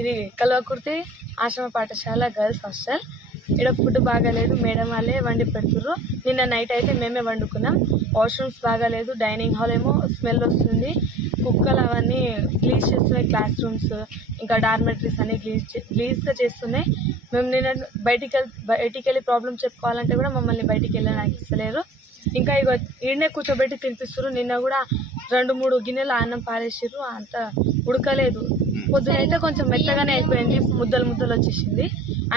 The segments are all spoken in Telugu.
ఇది కల్వకుర్తి ఆశ్రమ పాఠశాల గర్ల్స్ హాస్టల్. ఇక్కడ ఫుడ్ బాగాలేదు, మేడం వాళ్ళే వండి పెడుతుర్రు. నిన్న నైట్ అయితే మేమే వండుకున్నాం. వాష్రూమ్స్ బాగాలేదు, డైనింగ్ హాల్ ఏమో స్మెల్ వస్తుంది, కుక్కలు అవన్నీ గ్లీజ్ చేస్తున్నాయి, క్లాస్ రూమ్స్ ఇంకా డార్మెటరీస్ అన్ని గ్లీజ్గా చేస్తున్నాయి. మేము నిన్న బయటికి వెళ్ళి ప్రాబ్లం చెప్పుకోవాలంటే కూడా మమ్మల్ని బయటికి వెళ్ళడానికి ఇస్తలేరు. ఇంకా ఇక ఈడనే కూర్చోబెట్టి తినిపిస్తారు. నిన్న కూడా 2-3 గిన్నెలు అన్నం పారేసిర్రు, అంత ఉడకలేదు. పొద్దునైతే కొంచెం మెత్తగానే అయిపోయింది, ముద్దలు వచ్చేసింది.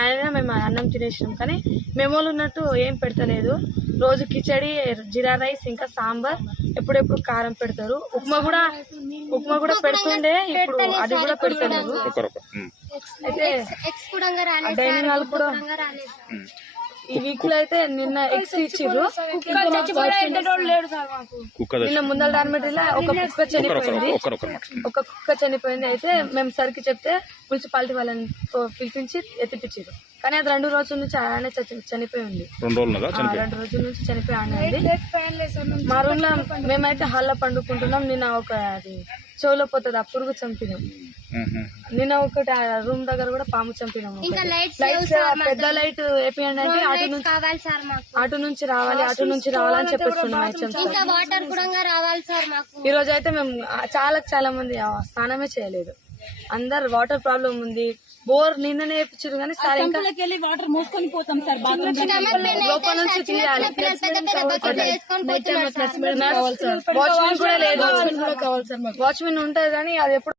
ఆయన మేము అన్నం తినేసినాం, కానీ మెమోలు ఉన్నట్టు ఏం పెడతలేదు. రోజు కిచడి, జీరా రైస్, ఇంకా సాంబార్, ఎప్పుడెప్పుడు కారం పెడతారు. ఉప్మా కూడా పెడుతుండే, ఇప్పుడు అది కూడా పెడతలేదు. అయితే డైనింగ్ హాల్ కూడా ఈ వీక్ లో అయితే నిన్న ఎగ్స్ ఇచ్చిర్రు. నిన్న ముందల డార్మెటరీలో ఒక కుక్క చనిపోయింది. అయితే మేము సరికి చెప్తే మున్సిపాలిటీ వాళ్ళని పిలిపించి ఎత్తిపించారు, కానీ అది 2 రోజుల నుంచి అలానే చనిపోయి ఉంది. 2 రోజుల నుంచి చనిపోయి ఉంది. మా రూమ్ లో మేమైతే హాల్లో పండుకుంటున్నాం. నిన్న ఒక అది చెవులో పోతుంది, ఆ పురుగు చంపినాం. నిన్న ఒకటి రూమ్ దగ్గర కూడా పాము చంపినాము. పెద్ద లైట్ వేపియండి అంటే అటు నుంచి రావాలి అని చెప్పేస్తున్నాం. ఈ రోజు అయితే మేము చాలా మంది స్నానమే చేయలేదు. అందరు వాటర్ ప్రాబ్లం ఉంది. బోర్ నిన్ననే వేయించారు, కానీ సార్ ఇంకా వాటర్ మోసుకొని పోతాం సార్, లోపల నుంచి తీయాలి. వాచ్మెన్ కూడా లేదు. వాచ్మెన్ ఉంటుంది కానీ అది ఎప్పుడు